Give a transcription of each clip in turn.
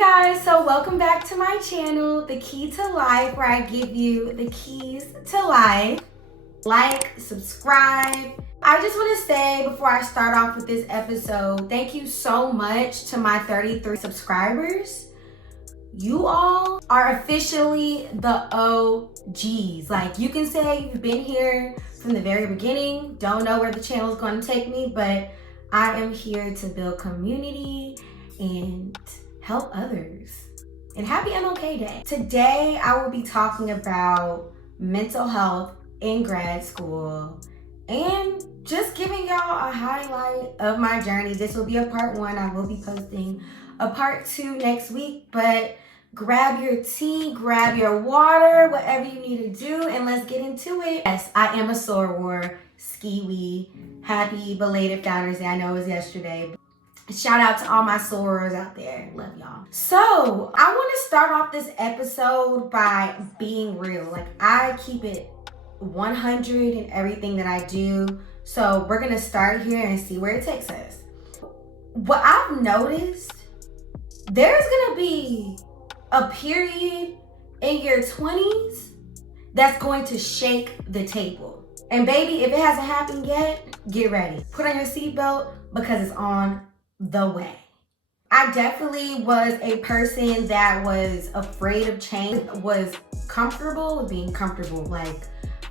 Guys, so welcome back to my channel, The Key to Life, where I give you the keys to life. Like, subscribe. I just want to say before I start off with this episode, thank you so much to my 33 subscribers. You all are officially the OGs. Like, you can say you've been here from the very beginning, don't know where the channel is going to take me, but I am here to build community and help others. And happy MLK Day. Today, I will be talking about mental health in grad school and just giving y'all a highlight of my journey. This will be a part 1. I will be posting a part 2 next week, but grab your tea, grab your water, whatever you need to do, and let's get into it. Yes, I am a soror, ski-wee. Happy belated Founders Day. I know it was yesterday. Shout out to all my sorors out there. Love y'all. So I want to start off this episode by being real. Like, I keep it 100 in everything that I do. So we're going to start here and see where it takes us. What I've noticed, there's going to be a period in your 20s that's going to shake the table. And baby, if it hasn't happened yet, get ready. Put on your seatbelt because it's on the way. I definitely was a person that was afraid of change, was comfortable with being comfortable. Like,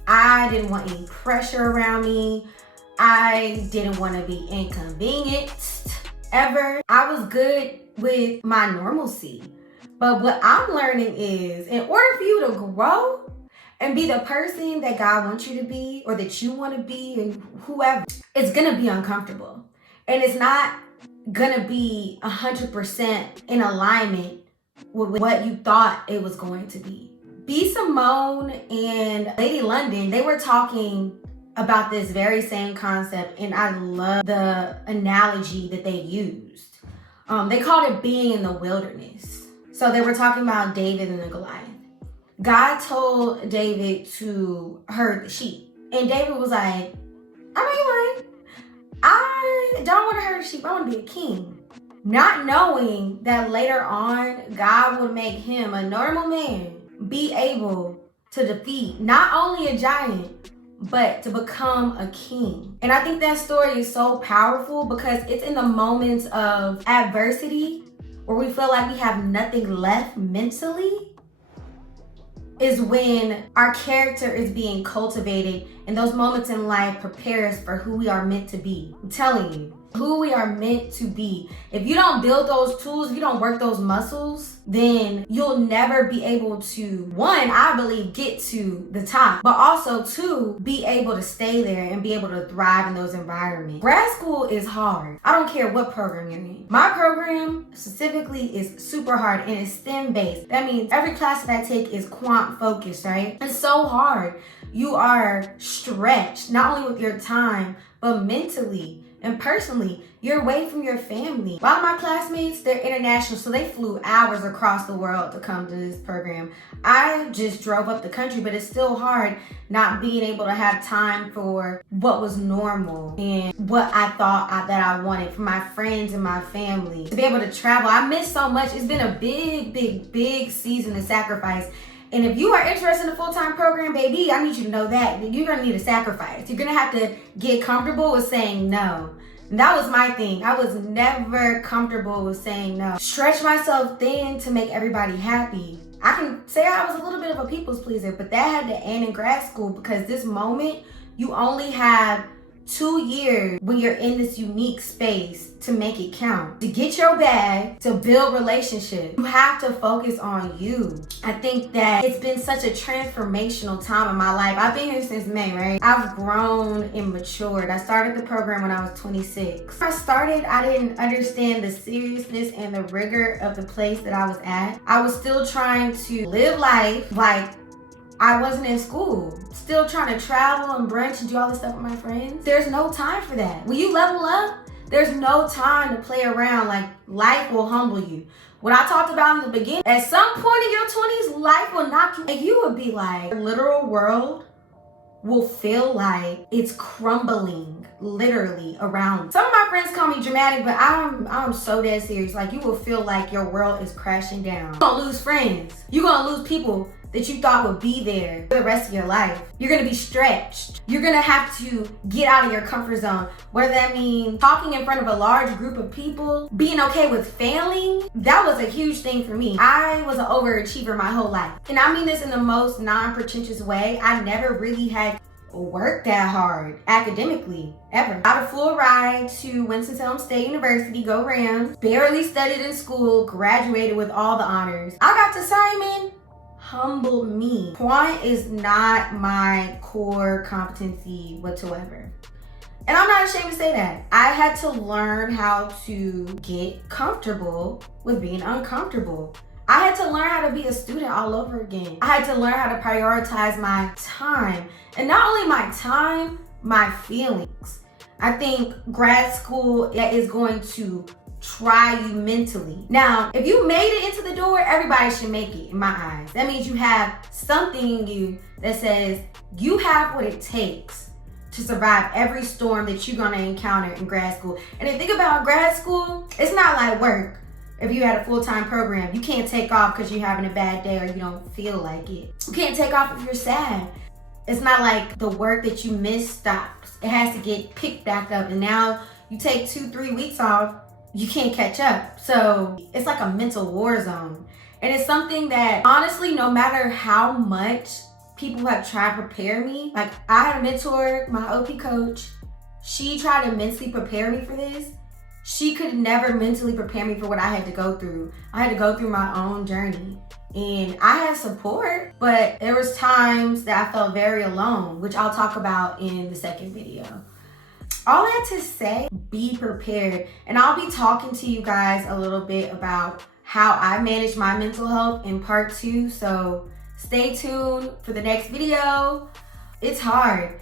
I didn't want any pressure around me. I didn't want to be inconvenienced ever. I was good with my normalcy. But what I'm learning is, in order for you to grow and be the person that God wants you to be, or that you want to be, and whoever, it's gonna be uncomfortable. And it's not gonna be 100% in alignment with what you thought it was going to be. B. Simone and Lady London, they were talking about this very same concept, and I love the analogy that they used. They called it being in the wilderness. So they were talking about David and the Goliath. God told David to herd the sheep, and David was like, I know you're right. I don't want to herd sheep. I want to be a king. Not knowing that later on, God would make him, a normal man, be able to defeat not only a giant, but to become a king. And I think that story is so powerful because it's in the moments of adversity where we feel like we have nothing left mentally, is when our character is being cultivated, and those moments in life prepare us for who we are meant to be. I'm telling you, who we are meant to be. If you don't build those tools, if you don't work those muscles, then you'll never be able to, 1, I believe, get to the top, but also 2, be able to stay there and be able to thrive in those environments. Grad school is hard. I don't care what program you're in. My program specifically is super hard, and it's STEM based. That means every class that I take is quant focused, right? It's so hard. You are stretched, not only with your time, but mentally and personally. You're away from your family. A lot of my classmates, they're international, so they flew hours across the world to come to this program. I just drove up the country, but it's still hard not being able to have time for what was normal and what I thought that I wanted for my friends and my family. To be able to travel, I miss so much. It's been a big season of sacrifice. And if you are interested in a full-time program, baby, I need you to know that you're gonna need a sacrifice. You're gonna have to get comfortable with saying no. And that was my thing. I was never comfortable with saying no. Stretch myself thin to make everybody happy. I can say I was a little bit of a people's pleaser, but that had to end in grad school because this moment, you only have 2 years when you're in this unique space to make it count. To get your bag, to build relationships, you have to focus on you. I think that it's been such a transformational time in my life. I've been here since May, right? I've grown and matured. I started the program when I was 26. When I started, I didn't understand the seriousness and the rigor of the place that I was at. I was still trying to live life like I wasn't in school, still trying to travel and brunch and do all this stuff with my friends. There's no time for that. When you level up, there's no time to play around. Like, life will humble you. What I talked about in the beginning, at some point in your 20s, life will knock you, and you would be like, the literal world will feel like it's crumbling literally around. Some of my friends call me dramatic, but I'm so dead serious. Like, you will feel like your world is crashing down. You're gonna lose friends. You're gonna lose people that you thought would be there for the rest of your life. You're gonna be stretched. You're gonna have to get out of your comfort zone. Whether that means talking in front of a large group of people, being okay with failing. That was a huge thing for me. I was an overachiever my whole life. And I mean this in the most non-pretentious way. I never really had worked that hard academically, ever. Got a full ride to Winston-Salem State University, go Rams. Barely studied in school, graduated with all the honors. I got to Simon. Humbled me. Quant is not my core competency whatsoever. And I'm not ashamed to say that. I had to learn how to get comfortable with being uncomfortable. I had to learn how to be a student all over again. I had to learn how to prioritize my time. And not only my time, my feelings. I think grad school is going to try you mentally. Now, if you made it into the door, everybody should make it in my eyes. That means you have something in you that says you have what it takes to survive every storm that you're gonna encounter in grad school. And the thing about grad school, it's not like work. If you had a full-time program, you can't take off because you're having a bad day or you don't feel like it. You can't take off if you're sad. It's not like the work that you miss stops. It has to get picked back up. And now you take 2-3 weeks off, you can't catch up. So it's like a mental war zone. And it's something that honestly, no matter how much people have tried to prepare me, like I had a mentor, my OP coach, she tried to mentally prepare me for this. She could never mentally prepare me for what I had to go through. I had to go through my own journey. And I had support, but there was times that I felt very alone, which I'll talk about in the second video. All I had to say, be prepared. And I'll be talking to you guys a little bit about how I manage my mental health in part 2. So stay tuned for the next video. It's hard,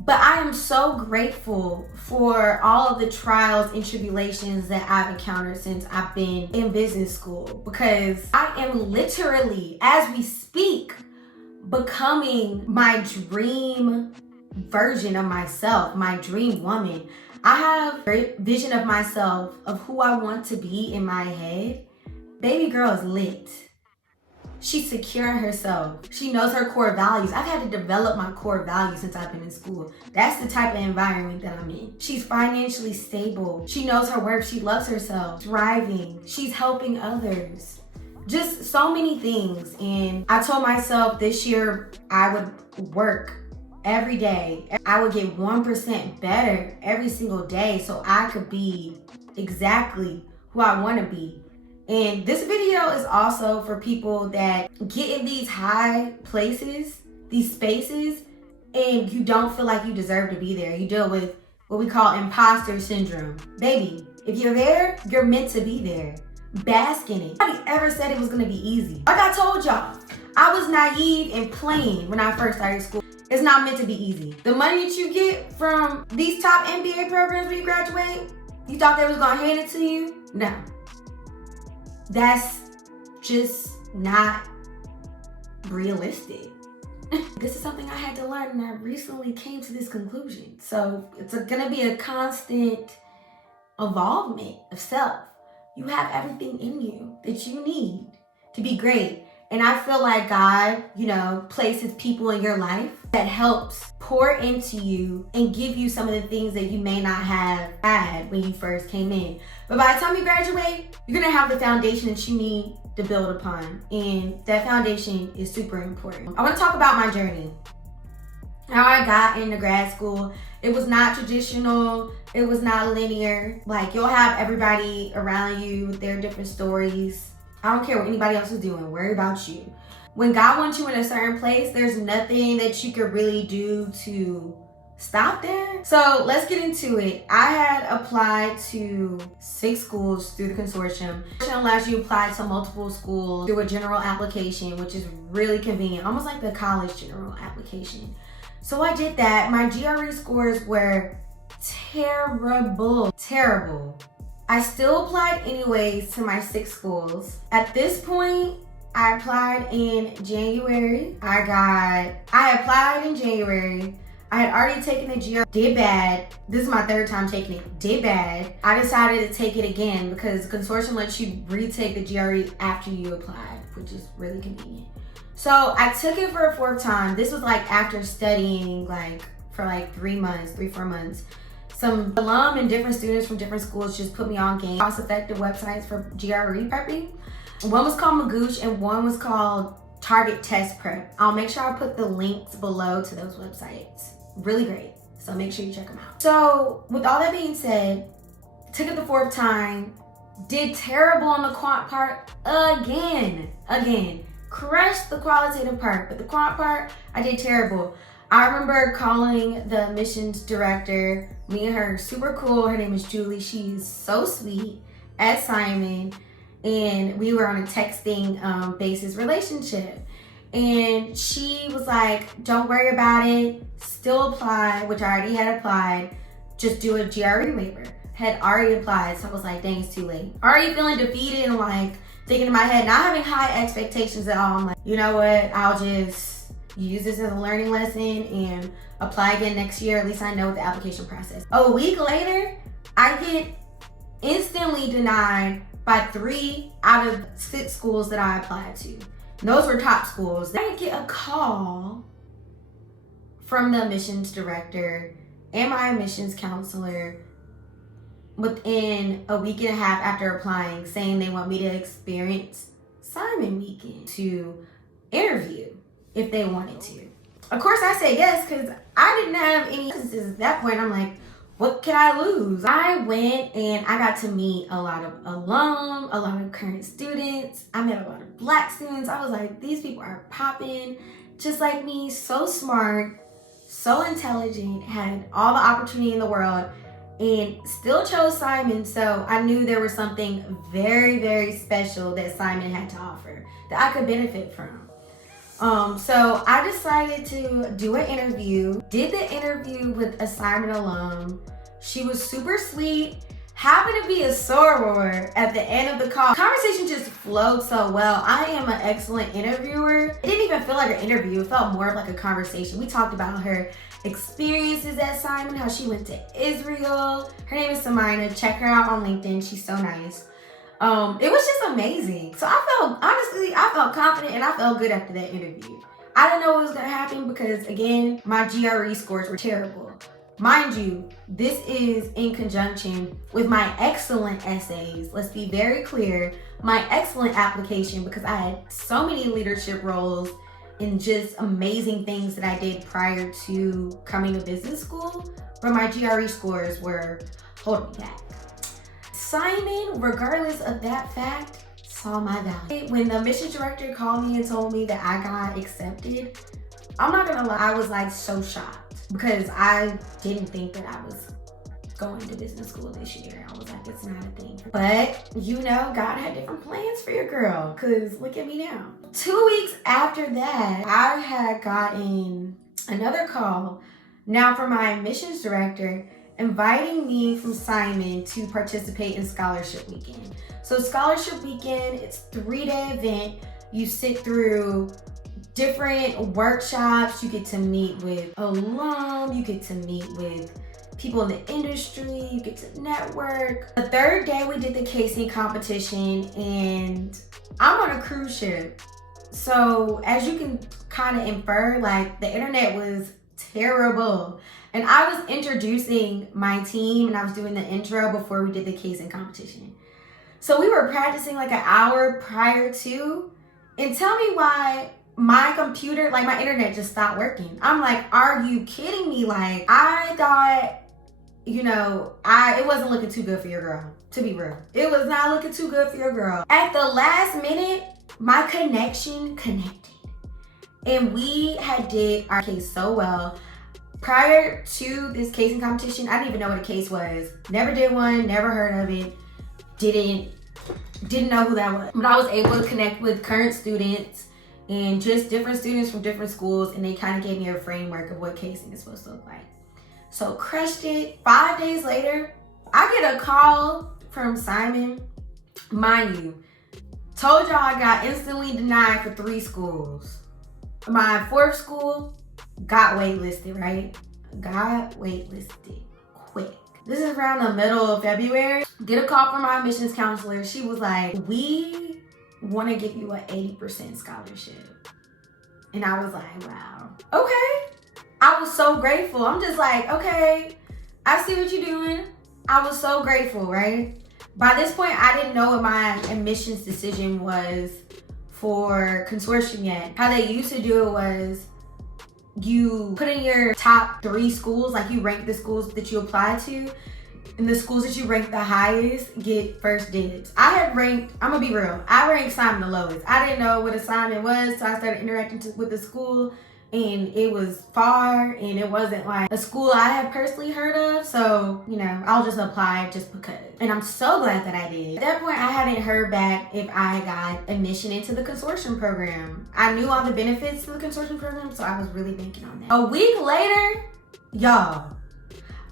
but I am so grateful for all of the trials and tribulations that I've encountered since I've been in business school, because I am literally, as we speak, becoming my dream version of myself, my dream woman. I have a great vision of myself, of who I want to be in my head. Baby girl is lit. She's secure in herself. She knows her core values. I've had to develop my core values since I've been in school. That's the type of environment that I'm in. She's financially stable. She knows her worth. She loves herself. Thriving. She's helping others. Just so many things. And I told myself this year I would work every day. I would get 1% better every single day so I could be exactly who I want to be. And this video is also for people that get in these high places, these spaces, and you don't feel like you deserve to be there. You deal with what we call imposter syndrome. Baby, if you're there, you're meant to be there. Bask in it. Nobody ever said it was gonna be easy. Like I told y'all, I was naive and plain when I first started school. It's not meant to be easy. The money that you get from these top MBA programs when you graduate, you thought they was gonna hand it to you? No. That's just not realistic. This is something I had to learn, and I recently came to this conclusion. So it's gonna be a constant evolvement of self. You have everything in you that you need to be great. And I feel like God, places people in your life that helps pour into you and give you some of the things that you may not have had when you first came in. But by the time you graduate, you're gonna have the foundation that you need to build upon. And that foundation is super important. I wanna talk about my journey. How I got into grad school. It was not traditional. It was not linear. Like, you'll have everybody around you with their different stories. I don't care what anybody else is doing. Worry about you. When God wants you in a certain place, there's nothing that you could really do to stop there. So let's get into it. I had applied to 6 schools through the consortium. It allows you to apply to multiple schools through a general application, which is really convenient, almost like the college general application. So I did that. My GRE scores were terrible. I still applied anyways to my 6 schools. At this point, I applied in January. I applied in January. I had already taken the GRE, did bad. This is my third time taking it, did bad. I decided to take it again because the consortium lets you retake the GRE after you applied, which is really convenient. So I took it for a fourth time. This was like after studying for 3-4 months. Some alum and different students from different schools just put me on game cost-effective websites for GRE prepping. One was called MAGOOSH and one was called Target Test Prep. I'll make sure I put the links below to those websites. Really great. So make sure you check them out. So with all that being said, took it the fourth time, did terrible on the quant part again. Crushed the qualitative part, but the quant part, I did terrible. I remember calling the admissions director, me and her, super cool. Her name is Julie. She's so sweet, at Simon. And we were on a texting basis relationship. And she was like, don't worry about it, still apply, which I already had applied, just do a GRE waiver. Had already applied, so I was like, dang, it's too late. Already feeling defeated and thinking in my head, not having high expectations at all. I'm like, you know what, I'll just use this as a learning lesson and apply again next year. At least I know the application process. A week later, I get instantly denied by 3 out of 6 schools that I applied to. And those were top schools. I get a call from the admissions director and my admissions counselor within a week and a half after applying, saying they want me to experience Simon Weekend to interview if they wanted to. Of course, I said yes because I didn't have any instances at that point. I'm like, what can I lose? I went and I got to meet a lot of alum, a lot of current students. I met a lot of Black students. I was like, these people are popping, just like me, so smart, so intelligent, had all the opportunity in the world, and still chose Simon. So I knew there was something very, very special that Simon had to offer that I could benefit from. So I decided to do an interview, did the interview with a Simon alum. She was super sweet, happened to be a soror at the end of the call. Conversation just flowed so well. I am an excellent interviewer. It didn't even feel like an interview. It felt more of like a conversation. We talked about her experiences at Simon, how she went to Israel. Her name is Samina. Check her out on LinkedIn. She's so nice. It was just amazing. So I felt confident and I felt good after that interview. I didn't know what was gonna happen because again, my GRE scores were terrible. Mind you, this is in conjunction with my excellent essays. Let's be very clear, my excellent application, because I had so many leadership roles and just amazing things that I did prior to coming to business school, but my GRE scores were holding me back. Simon, regardless of that fact, saw my value. When the admissions director called me and told me that I got accepted, I'm not gonna lie, I was like so shocked because I didn't think that I was going to business school this year. I was like, it's not a thing. But you know, God had different plans for your girl, because look at me now. 2 weeks after that, I had gotten another call now from my admissions director inviting me from Simon to participate in Scholarship Weekend. So Scholarship Weekend, it's a 3-day event. You sit through different workshops. You get to meet with alum. You get to meet with people in the industry. You get to network. The 3rd day we did the casing competition and I'm on a cruise ship. So as you can kind of infer, like the internet was terrible. And I was introducing my team and I was doing the intro before we did the casing competition. So we were practicing like an hour prior to, and tell me why my computer, like my internet just stopped working. I'm like, are you kidding me? Like I thought, you know, it wasn't looking too good for your girl, to be real. It was not looking too good for your girl. At the last minute, my connection connected. And we had did our case so well. Prior to this casing competition, I didn't even know what a case was. Never did one, never heard of it. Didn't know who that was. But I was able to connect with current students and just different students from different schools, and they kind of gave me a framework of what casing is supposed to look like. So crushed it. 5 days later, I get a call from Simon. Mind you, Told y'all I got instantly denied for 3 schools. My 4th school got waitlisted, right? Got waitlisted quick. This is around the middle of February. Get a call from my admissions counselor. She was like, we want to give you an 80% scholarship. And I was like, wow, okay. I was so grateful. I'm just like, okay, I see what you're doing. I was so grateful, right? By this point, I didn't know what my admissions decision was for consortium yet. How they used to do it was you put in your top 3 schools, like you rank the schools that you apply to, and the schools that you rank the highest get first dibs. I had ranked, I'm gonna be real, I ranked Simon the lowest. I didn't know what assignment was, so I started interacting with the school, and it was far, and it wasn't like a school I had personally heard of, so, you know, I'll just apply just because. And I'm so glad that I did. At that point, I hadn't heard back if I got admission into the consortium program. I knew all the benefits to the consortium program, so I was really banking on that. A week later, y'all,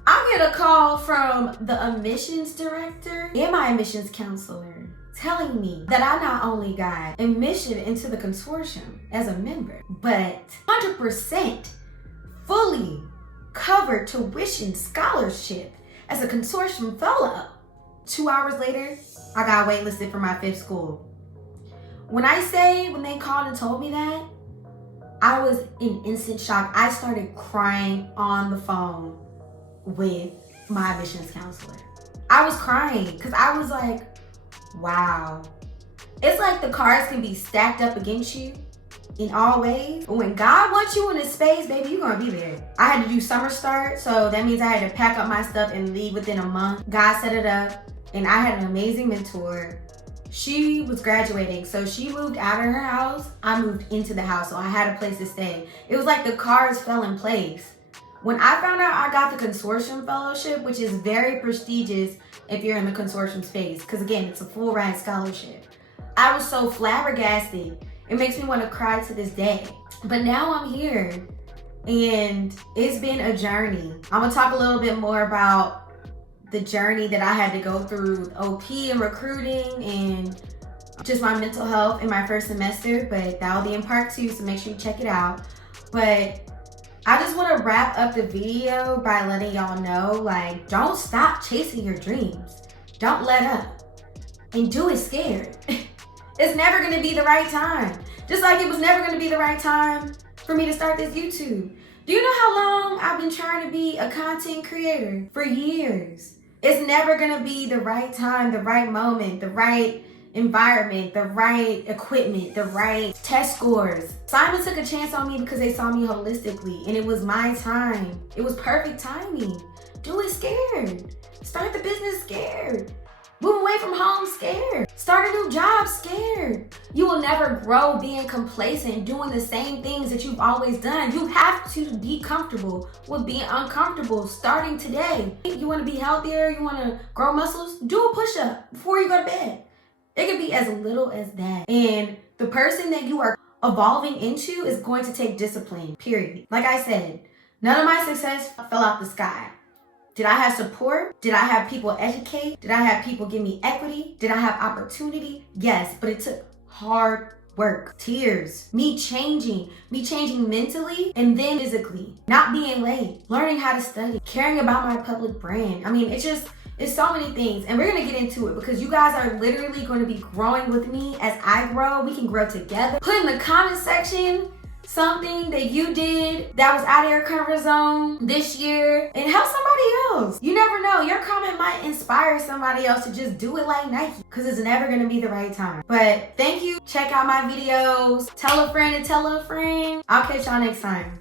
I get a call from the admissions director and my admissions counselor telling me that I not only got admission into the consortium as a member, but 100% fully covered tuition scholarship as a consortium fellow. 2 hours later, I got waitlisted for my 5th school. When they called and told me that, I was in instant shock. I started crying on the phone with my admissions counselor. I was crying because I was like, wow. It's like the cards can be stacked up against you in all ways. But when God wants you in his space, baby, you're gonna be there. I had to do summer start, so that means I had to pack up my stuff and leave within a month. God set it up, and I had an amazing mentor. She was graduating, so she moved out of her house. I moved into the house, so I had a place to stay. It was like the cards fell in place. When I found out I got the consortium fellowship, which is very prestigious if you're in the consortium space, because again, it's a full ride scholarship, I was so flabbergasted. It makes me want to cry to this day. But now I'm here, and it's been a journey. I'm gonna talk a little bit more about the journey that I had to go through with OP and recruiting and just my mental health in my first semester, but that'll be in part 2, so make sure you check it out. But I just want to wrap up the video by letting y'all know, like, don't stop chasing your dreams. Don't let up. And do it scared. It's never going to be the right time. Just like it was never going to be the right time for me to start this YouTube. Do you know how long I've been trying to be a content creator? For years. It's never going to be the right time, the right moment, the right environment, the right equipment, the right test scores. Simon took a chance on me because they saw me holistically, and it was my time. It was perfect timing. Do it scared. Start the business scared. Move away from home scared. Start a new job scared. You will never grow being complacent, doing the same things that you've always done. You have to be comfortable with being uncomfortable starting today. You want to be healthier, you want to grow muscles, do a push-up before you go to bed. It could be as little as that. And the person that you are evolving into is going to take discipline, period. Like I said, none of my success fell out the sky. Did I have support? Did I have people educate? Did I have people give me equity? Did I have opportunity? Yes, but it took hard work, tears, me changing mentally and then physically, not being late, learning how to study, caring about my public brand. I mean, it's so many things, and we're gonna get into it because you guys are literally going to be growing with me as I grow. We can grow together. Put in the comment section something that you did that was out of your comfort zone this year and help somebody else. You never know, your comment might inspire somebody else to just do it like Nike, because it's never gonna be the right time. But thank you. Check out my videos. Tell a friend to tell a friend. I'll catch y'all next time.